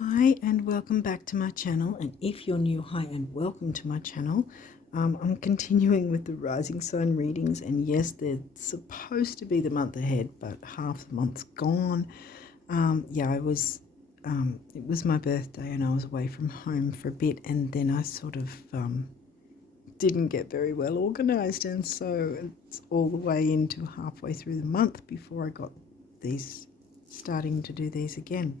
Hi and welcome back to my channel, and if you're new, hi and welcome to my channel. I'm continuing with the rising sign readings, and yes, they're supposed to be the month ahead, but half the month's gone. It was my birthday and I was away from home for a bit, and then I sort of didn't get very well organized, and so it's all the way into halfway through the month before I got starting to do these again.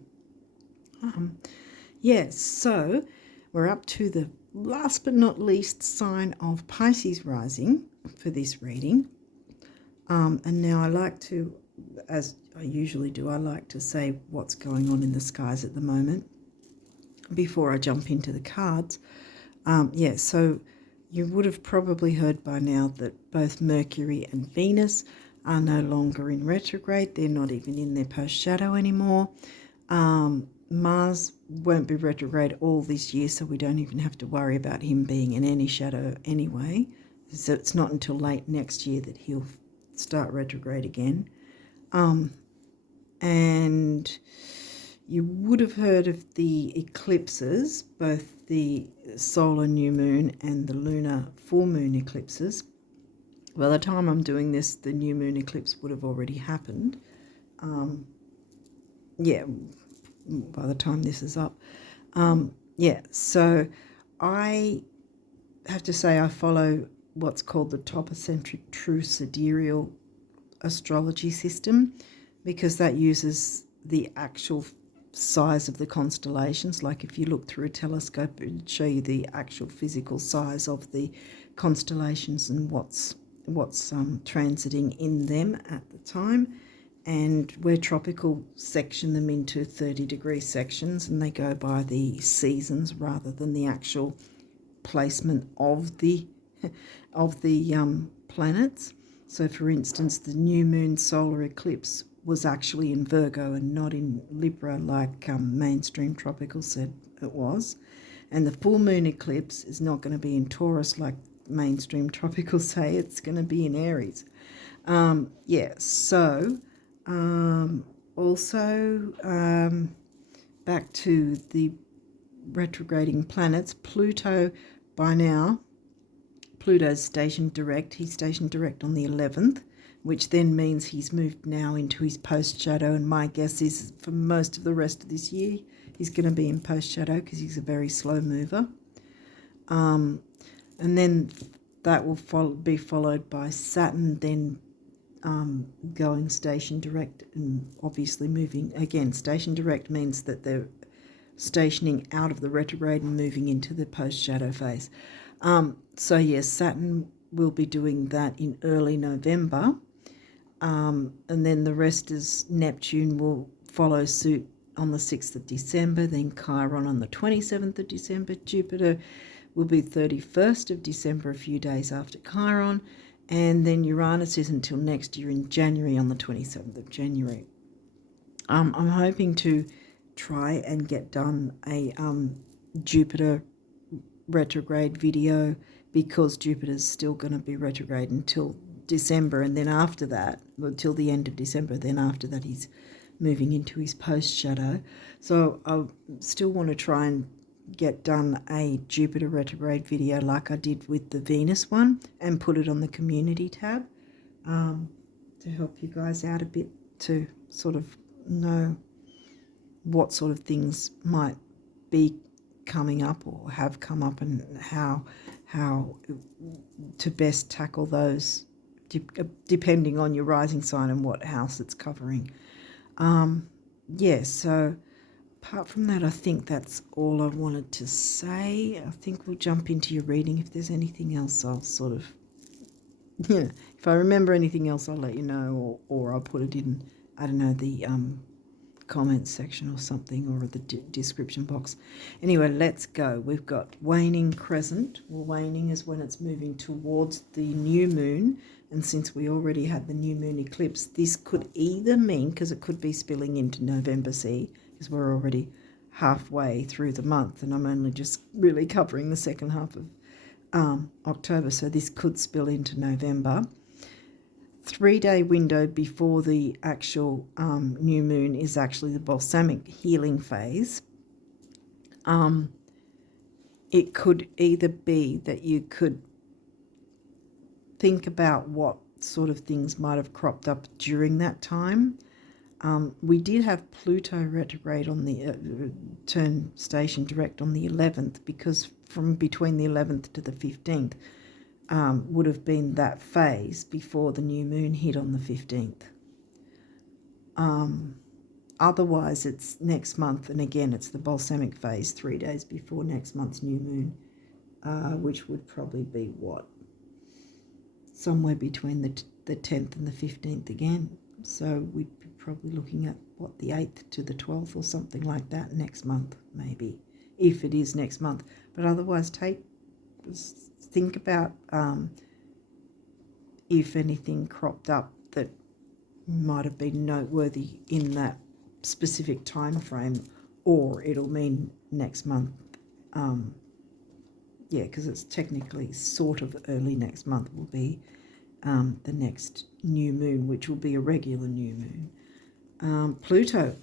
So we're up to the last but not least sign of Pisces rising for this reading. And now I like to, as I usually do, I like to say what's going on in the skies at the moment before I jump into the cards. So you would have probably heard by now that both Mercury and Venus are no longer in retrograde. They're not even in their post-shadow anymore. Mars won't be retrograde all this year, so we don't even have to worry about him being in any shadow anyway. So it's not until late next year that he'll start retrograde again. And you would have heard of the eclipses, both the solar new moon and the lunar full moon eclipses. By the time I'm doing this, the new moon eclipse would have already happened. By the time this is up. So I have to say I follow what's called the topocentric true sidereal astrology system, because that uses the actual size of the constellations. Like if you look through a telescope, it would show you the actual physical size of the constellations and what's transiting in them at the time. And where tropical section them into 30-degree sections, and they go by the seasons rather than the actual placement of the planets. So for instance, the new moon solar eclipse was actually in Virgo and not in Libra like mainstream tropical said it was. And the full moon eclipse is not going to be in Taurus like mainstream tropical say. It's going to be in Aries. Back to the retrograding planets, Pluto by now, Pluto's stationed direct. He's stationed direct on the 11th, which then means he's moved now into his post-shadow, and my guess is for most of the rest of this year he's going to be in post-shadow because he's a very slow mover. And then that will be followed by Saturn then going station direct, and obviously moving again. Station direct means that they're stationing out of the retrograde and moving into the post-shadow phase. Saturn will be doing that in early November, and then the rest is Neptune will follow suit on the 6th of December, then Chiron on the 27th of December, Jupiter will be 31st of December, a few days after Chiron, and then Uranus is until next year in January on the 27th of January. I'm hoping to try and get done a Jupiter retrograde video, because Jupiter's still going to be retrograde until December, and then after that, until the end of December, then after that he's moving into his post-shadow. So I still want to try and get done a Jupiter retrograde video like I did with the Venus one and put it on the community tab to help you guys out a bit, to sort of know what sort of things might be coming up or have come up, and how to best tackle those depending on your rising sign and what house it's covering. So apart from that, I think that's all I wanted to say. I think we'll jump into your reading. If there's anything else, I'll sort of, if I remember anything else, I'll let you know, or I'll put it in, I don't know, the comments section or something, or the description box. Anyway, let's go. We've got waning crescent. Well, waning is when it's moving towards the new moon, and since we already had the new moon eclipse, this could either mean, because it could be spilling into November, because we're already halfway through the month and I'm only just really covering the second half of October, so this could spill into November. 3-day window before the actual new moon is actually the balsamic healing phase, It could either be that you could think about what sort of things might have cropped up during that time. We did have Pluto retrograde on the turn station direct on the 11th, because from between the 11th to the 15th would have been that phase before the new moon hit on the 15th. Otherwise, it's next month, and again, it's the balsamic phase 3 days before next month's new moon, which would probably be what? Somewhere between the 10th and the 15th again. So we'd be probably looking at, what, the 8th to the 12th or something like that next month, maybe, if it is next month. But otherwise, think about if anything cropped up that might have been noteworthy in that specific time frame, or it'll mean next month. Yeah, because it's technically sort of early next month will be the next new moon, which will be a regular new moon. Pluto.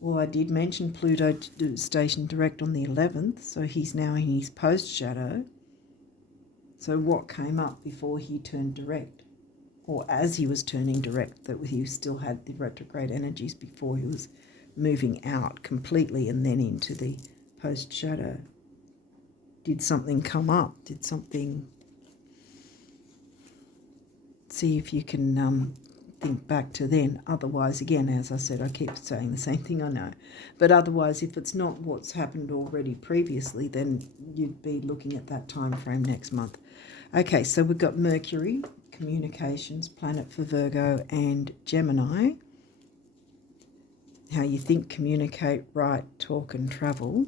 Well, I did mention Pluto station direct on the 11th, so he's now in his post shadow. So what came up before he turned direct, or as he was turning direct, that he still had the retrograde energies before he was moving out completely and then into the post shadow? Did something come up? Did something... See if you can think back to then. Otherwise, again, as I said, I keep saying the same thing, I know. But otherwise, if it's not what's happened already previously, then you'd be looking at that time frame next month. Okay, so we've got Mercury, communications, planet for Virgo and Gemini. How you think, communicate, write, talk and travel.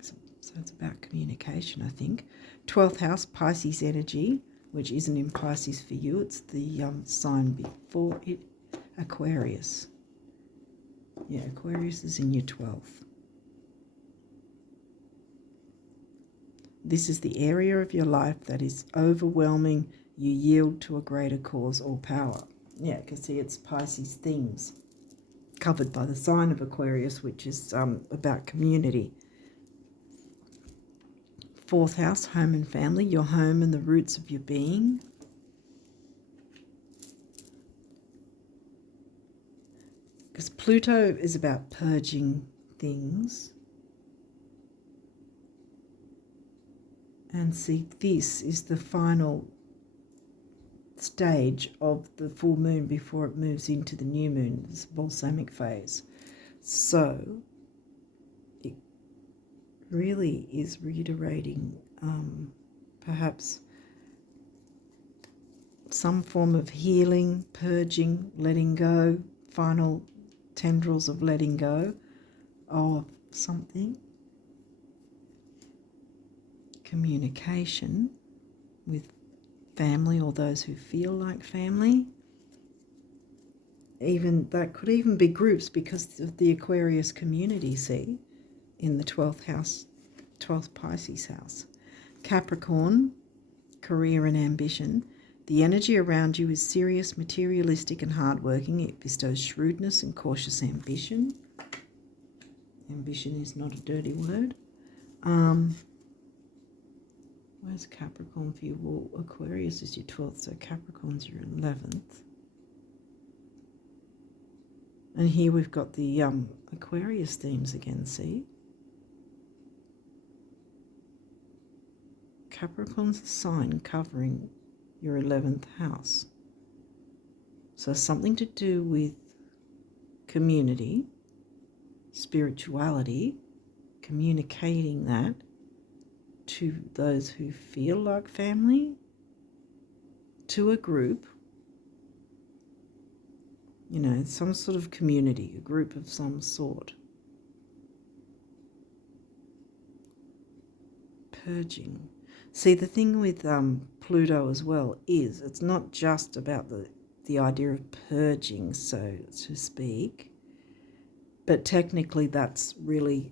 So it's about communication, I think. 12th house, Pisces energy, which isn't in Pisces for you. It's the sign before it, Aquarius. Yeah, Aquarius is in your 12th. This is the area of your life that is overwhelming. You yield to a greater cause or power. Yeah, because see, it's Pisces themes covered by the sign of Aquarius, which is about community. 4th house, home and family, your home and the roots of your being. Because Pluto is about purging things. And see, this is the final stage of the full moon before it moves into the new moon, this balsamic phase. So it really is reiterating perhaps some form of healing, purging, letting go, final tendrils of letting go of something. Communication with family or those who feel like family. Even that could even be groups, because of the Aquarius community, see, in the 12th house, 12th Pisces house. Capricorn, career and ambition. The energy around you is serious, materialistic and hardworking. It bestows shrewdness and cautious ambition. Ambition is not a dirty word. Where's Capricorn for you? Well, Aquarius is your 12th, so Capricorn's your 11th. And here we've got the Aquarius themes again, see? Capricorn's a sign covering your 11th house. So something to do with community, spirituality, communicating that to those who feel like family, to a group, you know, some sort of community, a group of some sort. Purging. See, the thing with Pluto as well is it's not just about the idea of purging, so to speak, but technically that's really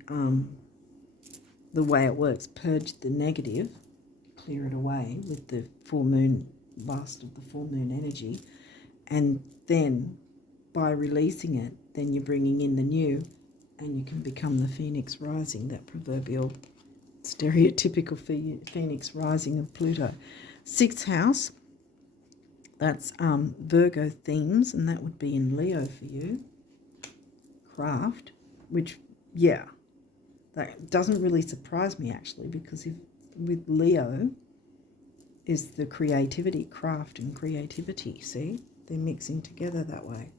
the way it works. Purge the negative, clear it away with the full moon, last of the full moon energy, and then by releasing it, then you're bringing in the new, and you can become the Phoenix rising, that proverbial stereotypical Phoenix rising of Pluto. 6th house, that's Virgo themes, and that would be in Leo for you. Craft, which, yeah, that doesn't really surprise me actually, because if with Leo is the creativity, craft and creativity, see? They're mixing together that way.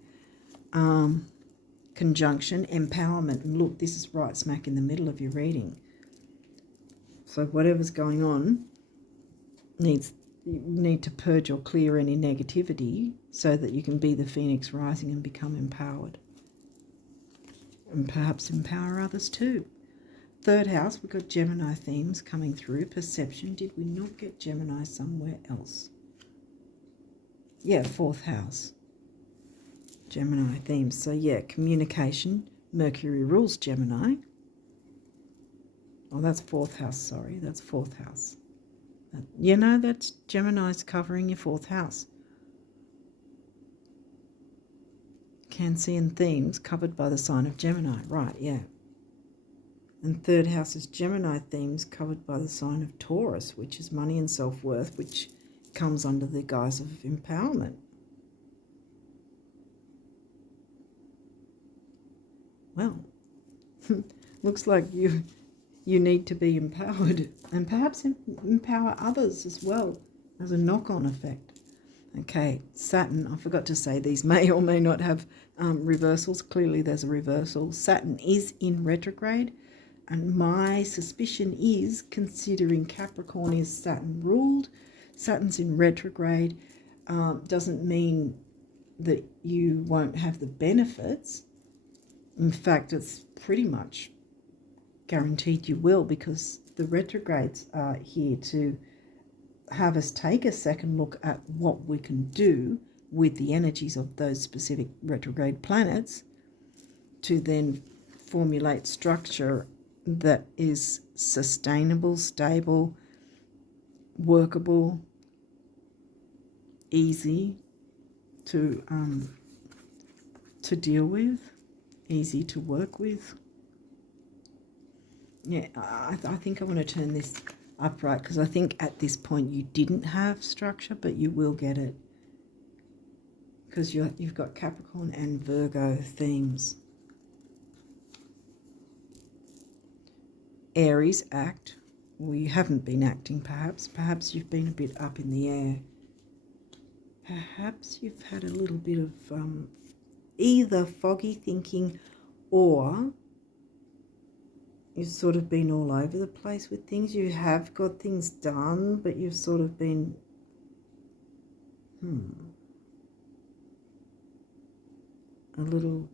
Conjunction, empowerment, and look, this is right smack in the middle of your reading. So whatever's going on you need to purge or clear any negativity so that you can be the Phoenix rising and become empowered. And perhaps empower others too. 3rd house, we've got Gemini themes coming through. Perception, did we not get Gemini somewhere else? Yeah, 4th house. Gemini themes. So yeah, communication. Mercury rules Gemini. Oh, that's 4th house, sorry. That's 4th house. You know, that's Gemini's covering your 4th house. Cancerian themes covered by the sign of Gemini. Right, yeah. And 3rd house is Gemini themes covered by the sign of Taurus, which is money and self-worth, which comes under the guise of empowerment. Well, looks like you need to be empowered, and perhaps empower others as well as a knock-on effect. Okay, Saturn, I forgot to say these may or may not have reversals. Clearly there's a reversal. Saturn is in retrograde, and my suspicion is, considering Capricorn is Saturn ruled, Saturn's in retrograde, doesn't mean that you won't have the benefits. In fact, it's pretty much guaranteed you will, because the retrogrades are here to have us take a second look at what we can do with the energies of those specific retrograde planets to then formulate structure that is sustainable, stable, workable, easy to deal with, easy to work with. Yeah, I think I want to turn this upright, because I think at this point you didn't have structure, but you will get it, because you've got Capricorn and Virgo themes. Aries, act. Well, you haven't been acting, perhaps. Perhaps you've been a bit up in the air. Perhaps you've had a little bit of either foggy thinking, or you've sort of been all over the place with things. You have got things done, but you've sort of been a little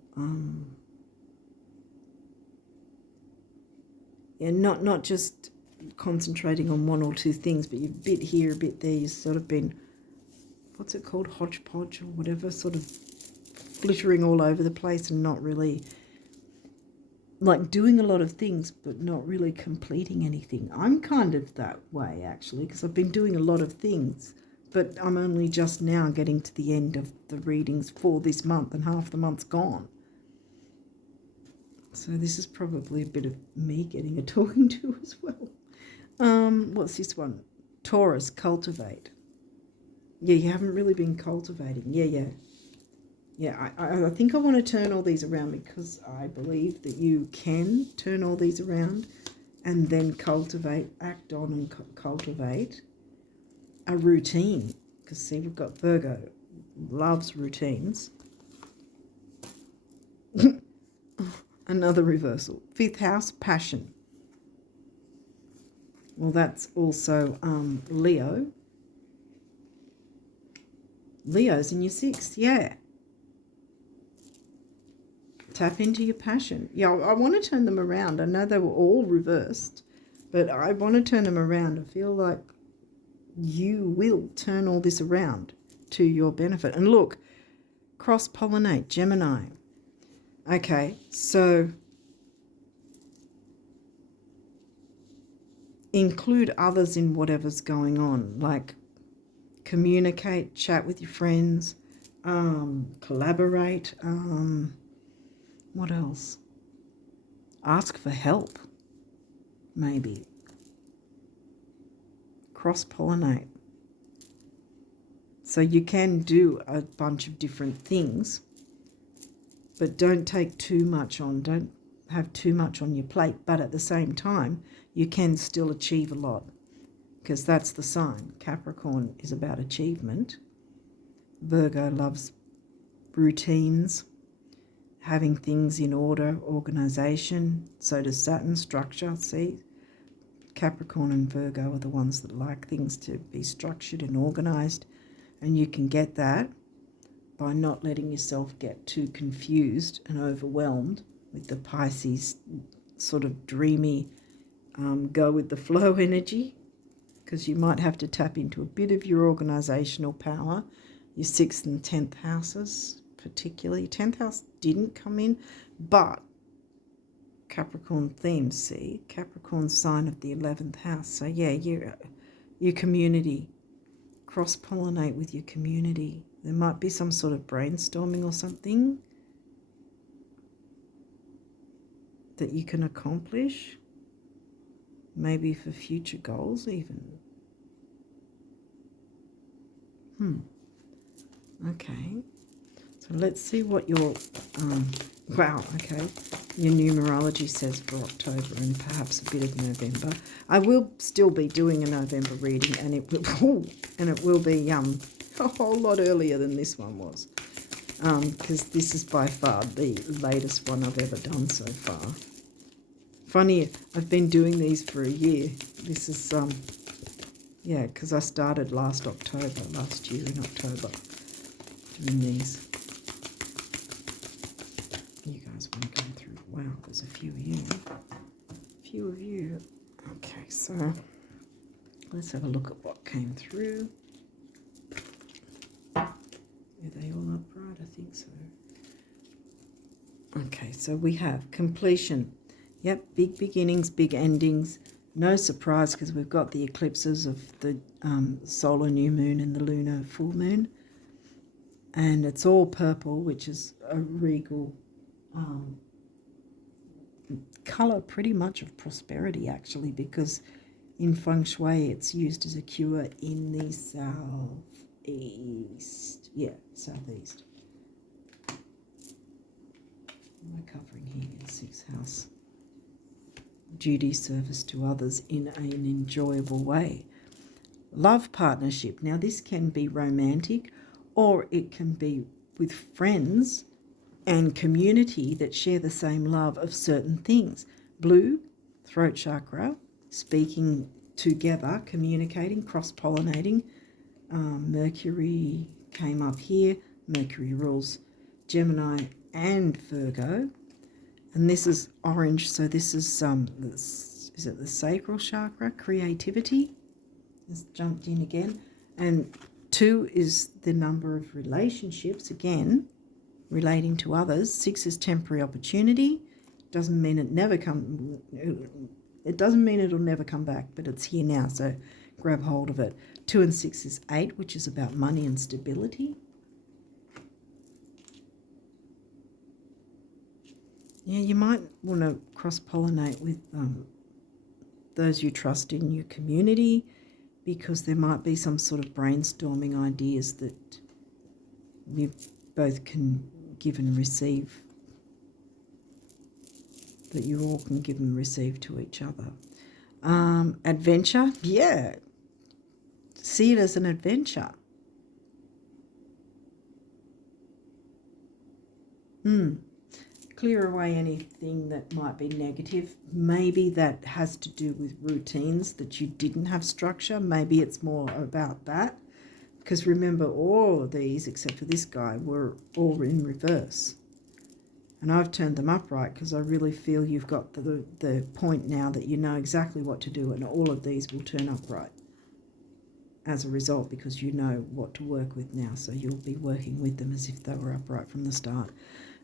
yeah, not just concentrating on one or two things, but you're a bit here, a bit there. You've sort of been, what's it called, hodgepodge or whatever, sort of flittering all over the place and not really, like, doing a lot of things but not really completing anything. I'm kind of that way actually, because I've been doing a lot of things, but I'm only just now getting to the end of the readings for this month, and half the month's gone. So this is probably a bit of me getting a talking to as well. What's this one? Taurus, cultivate. Yeah, you haven't really been cultivating. Yeah, I think I want to turn all these around, because I believe that you can turn all these around and then cultivate, act on and cultivate a routine. Because see, we've got Virgo, loves routines. Another reversal. 5th house, passion. Well, that's also Leo. Leo's in your 6th, yeah. Tap into your passion. Yeah, I want to turn them around. I know they were all reversed, but I want to turn them around. I feel like you will turn all this around to your benefit. And look, cross-pollinate, Gemini. Okay, so include others in whatever's going on, like communicate, chat with your friends, collaborate, what else? Ask for help, maybe. Cross-pollinate. So you can do a bunch of different things, but don't take too much on. Don't have too much on your plate. But at the same time, you can still achieve a lot, because that's the sign. Capricorn is about achievement. Virgo loves routines, having things in order, organisation. So does Saturn, structure. See, Capricorn and Virgo are the ones that like things to be structured and organised. And you can get that by not letting yourself get too confused and overwhelmed with the Pisces sort of dreamy, go with the flow energy, because you might have to tap into a bit of your organisational power. Your 6th and 10th houses, particularly. 10th house didn't come in, but Capricorn themes, see? Capricorn sign of the 11th house. So yeah, your community. Cross-pollinate with your community. There might be some sort of brainstorming or something that you can accomplish. Maybe for future goals even. Okay. So let's see what your, your numerology says for October and perhaps a bit of November. I will still be doing a November reading, and it will be a whole lot earlier than this one was, because this is by far the latest one I've ever done so far. Funny, I've been doing these for a year. This is because I started last year in October, doing these. You guys want to go through? Wow, there's a few of you. Okay, so let's have a look at what came through. Are they all upright? I think so. Okay, so we have completion. Yep, big beginnings, big endings. No surprise, because we've got the eclipses of the solar new moon and the lunar full moon. And it's all purple, which is a regal colour, pretty much of prosperity, actually, because in feng shui it's used as a cure in the southeast. Yeah, southeast. What am I covering here in 6th house? Duty, service to others in an enjoyable way. Love partnership. Now this can be romantic, or it can be with friends and community that share the same love of certain things. Blue, throat chakra, speaking together, communicating, cross-pollinating. Mercury came up here. Mercury rules Gemini and Virgo. And this is orange, so this is is it the sacral chakra? Creativity has jumped in again. And 2 is the number of relationships, again, relating to others. 6 is temporary opportunity. Doesn't mean it doesn't mean it'll never come back, but it's here now, so grab hold of it. 2 and 6 is 8, which is about money and stability. Yeah, you might want to cross-pollinate with those you trust in your community, because there might be some sort of brainstorming ideas that you both can give and receive, that you all can give and receive to each other. Adventure, yeah. See it as an adventure. Clear away anything that might be negative. Maybe that has to do with routines, that you didn't have structure. Maybe it's more about that. Because remember, all of these, except for this guy, were all in reverse. And I've turned them upright because I really feel you've got the point now that you know exactly what to do, and all of these will turn upright as a result, because you know what to work with now. So you'll be working with them as if they were upright from the start.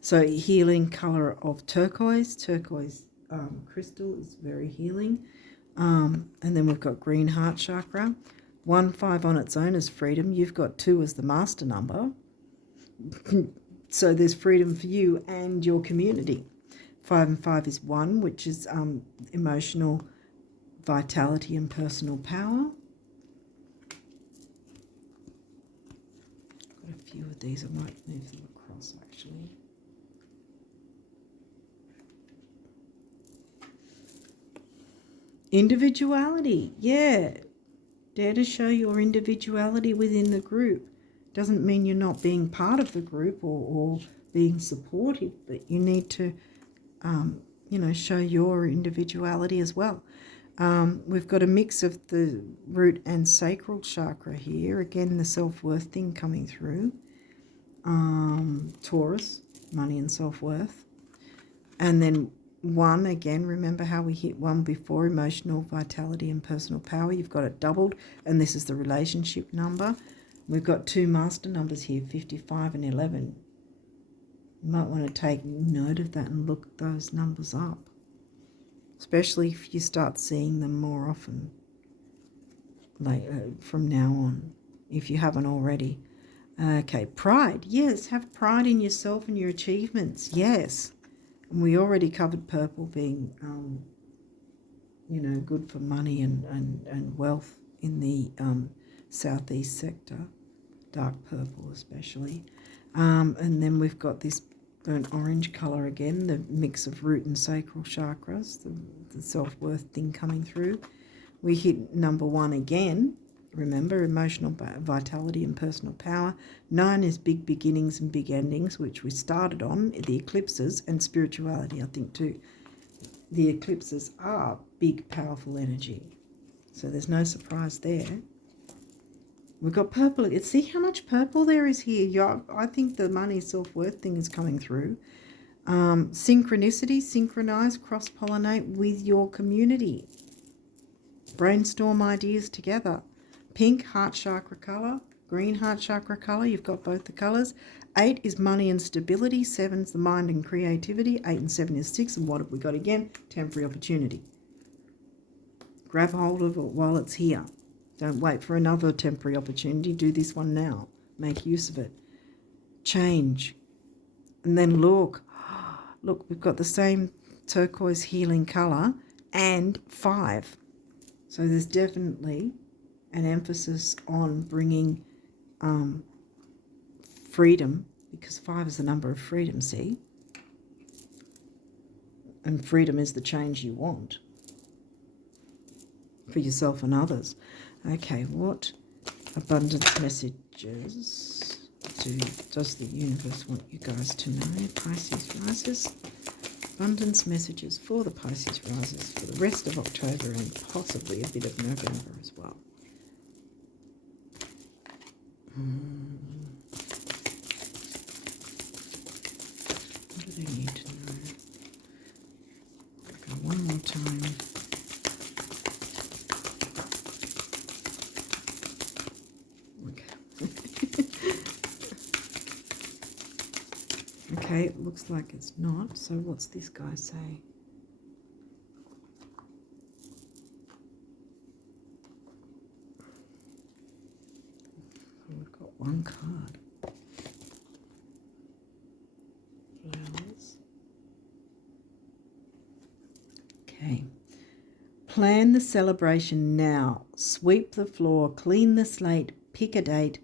So healing colour of turquoise. Turquoise crystal is very healing. And then we've got green heart chakra. 1, 5 on its own is freedom. You've got 2 as the master number. So there's freedom for you and your community. 5 and 5 is 1, which is emotional vitality and personal power. Got a few of these. I might move them across actually. Individuality, yeah. Dare to show your individuality within the group. Doesn't mean you're not being part of the group or being supportive, but you need to, show your individuality as well. We've got a mix of the root and sacral chakra here. Again, the self-worth thing coming through. Taurus, money and self-worth. And then 1, again, remember how we hit 1 before, emotional vitality and personal power. You've got it doubled, and this is the relationship number. We've got 2 master numbers here, 55 and 11. You might want to take note of that and look those numbers up, especially if you start seeing them more often from now on, if you haven't already. Okay, pride. Yes, have pride in yourself and your achievements. Yes. And we already covered purple being, good for money and wealth in the southeast sector, dark purple especially. And then we've got this burnt orange colour again, the mix of root and sacral chakras, the self-worth thing coming through. We hit number 1 again. Remember, emotional vitality and personal power. 9 is big beginnings and big endings, which we started on, the eclipses, and spirituality, I think, too. The eclipses are big, powerful energy. So there's no surprise there. We've got purple. See how much purple there is here? I think the money self-worth thing is coming through. Synchronicity, synchronize, cross-pollinate with your community. Brainstorm ideas together. Pink, heart chakra colour. Green, heart chakra colour. You've got both the colours. 8 is money and stability. 7 is the mind and creativity. 8 and 7 is 6. And what have we got again? Temporary opportunity. Grab hold of it while it's here. Don't wait for another temporary opportunity. Do this one now. Make use of it. Change. And then look. Look, we've got the same turquoise healing colour and 5. So there's definitely an emphasis on bringing freedom, because 5 is the number of freedom, see? And freedom is the change you want for yourself and others. Okay, what abundance messages does the universe want you guys to know? Pisces risers. Abundance messages for the Pisces risers for the rest of October and possibly a bit of November as well. What do they need to know? Go one more time. Okay, it looks like it's not. So what's this guy say? We've got one card. Flowers. Okay. Plan the celebration now. Sweep the floor, clean the slate, pick a date.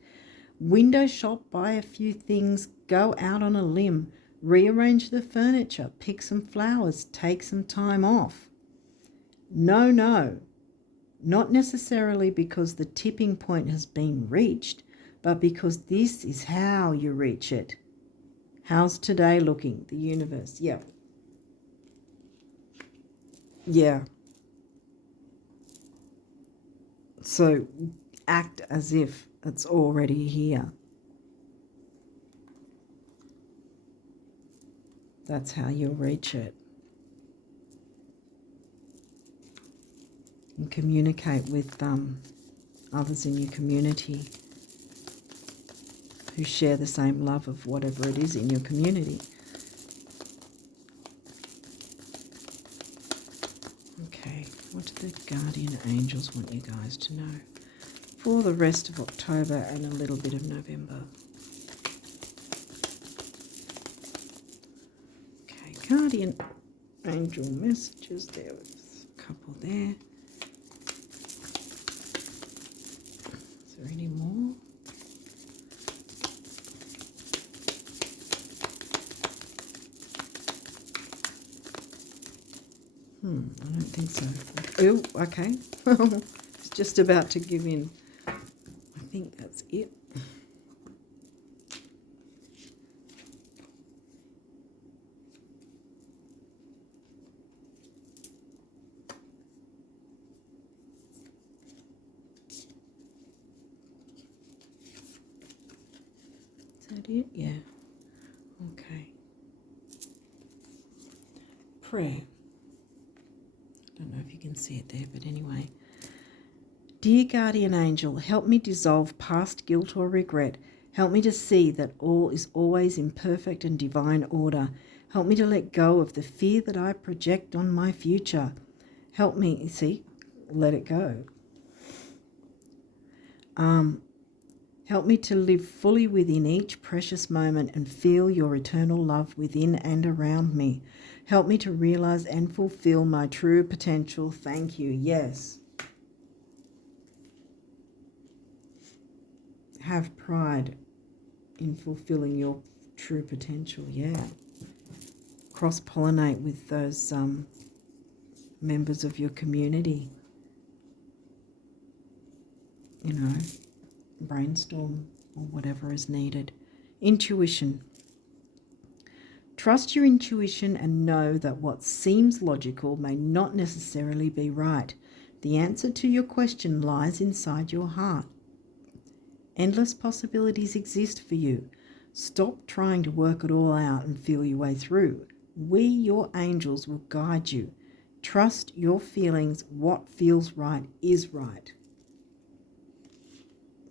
Window shop, buy a few things, go out on a limb, rearrange the furniture, pick some flowers, take some time off. No, not necessarily because the tipping point has been reached, but because this is how you reach it. How's today looking? The universe, yeah. So act as if it's already here. That's how you'll reach it. And communicate with others in your community who share the same love of whatever it is in your community. Okay, what do the guardian angels want you guys to know for the rest of October and a little bit of November? Okay, guardian Angel messages. There was a couple there. Is there any more? I don't think so. Oh, okay. It's just about to give in. I think that's it. Is that it? Yeah. Okay. Prayer. I don't know if you can see it there, but anyway. Dear guardian angel, help me dissolve past guilt or regret. Help me to see that all is always in perfect and divine order. Help me to let go of the fear that I project on my future. Help me, see, let it go. Help me to live fully within each precious moment and feel your eternal love within and around me. Help me to realize and fulfill my true potential. Thank you. Yes. Have pride in fulfilling your true potential. Yeah. Cross-pollinate with those members of your community. You know, brainstorm or whatever is needed. Intuition. Trust your intuition and know that what seems logical may not necessarily be right. The answer to your question lies inside your heart. Endless possibilities exist for you. Stop trying to work it all out and feel your way through. We, your angels, will guide you. Trust your feelings. What feels right is right.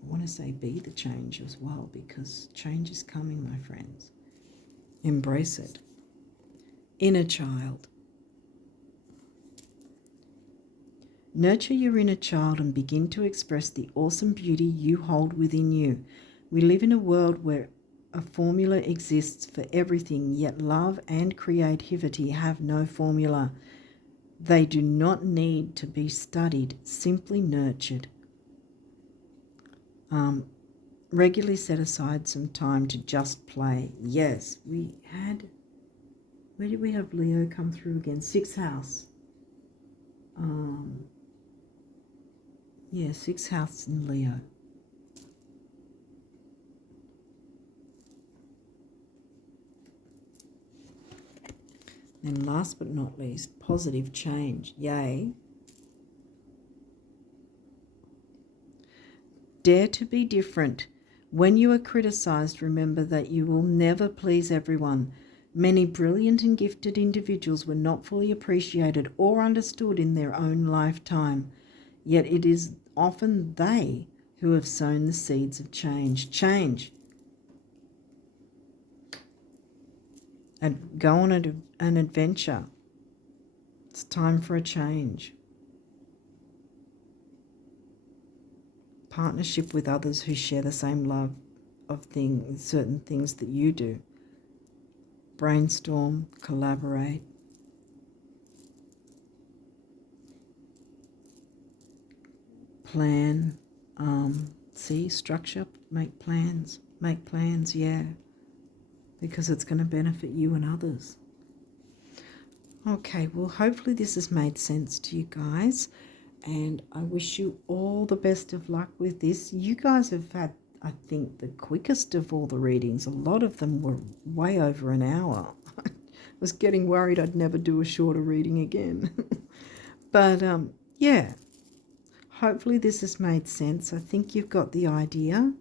I want to say be the change as well, because change is coming, my friends. Embrace it. Inner child. Nurture your inner child and begin to express the awesome beauty you hold within you. We live in a world where a formula exists for everything, yet love and creativity have no formula. They do not need to be studied, simply nurtured. Regularly set aside some time to just play. Yes, we had, where did we have Leo come through again? 6th house. Yeah, 6th house in Leo. And last but not least, positive change. Yay. Dare to be different. When you are criticized, remember that you will never please everyone. Many brilliant and gifted individuals were not fully appreciated or understood in their own lifetime. Yet it is often they who have sown the seeds of change. Change. And go on an adventure. It's time for a change. Partnership with others who share the same love of certain things that you do. Brainstorm, collaborate. Plan, structure, make plans, yeah, because it's going to benefit you and others. Okay, well, hopefully this has made sense to you guys, and I wish you all the best of luck with this. You guys have had, I think, the quickest of all the readings. A lot of them were way over an hour. I was getting worried I'd never do a shorter reading again. But, yeah. Hopefully this has made sense. I think you've got the idea.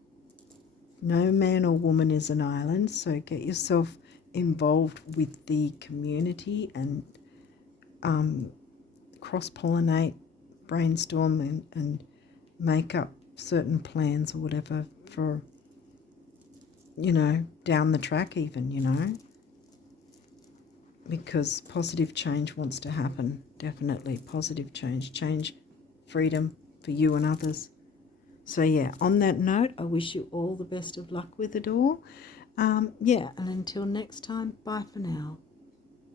No man or woman is an island, so get yourself involved with the community and cross-pollinate, brainstorm and make up certain plans or whatever for, down the track even, because positive change wants to happen. Definitely positive change, freedom for you and others. So yeah, on that note, I wish you all the best of luck with it all. And until next time, bye for now.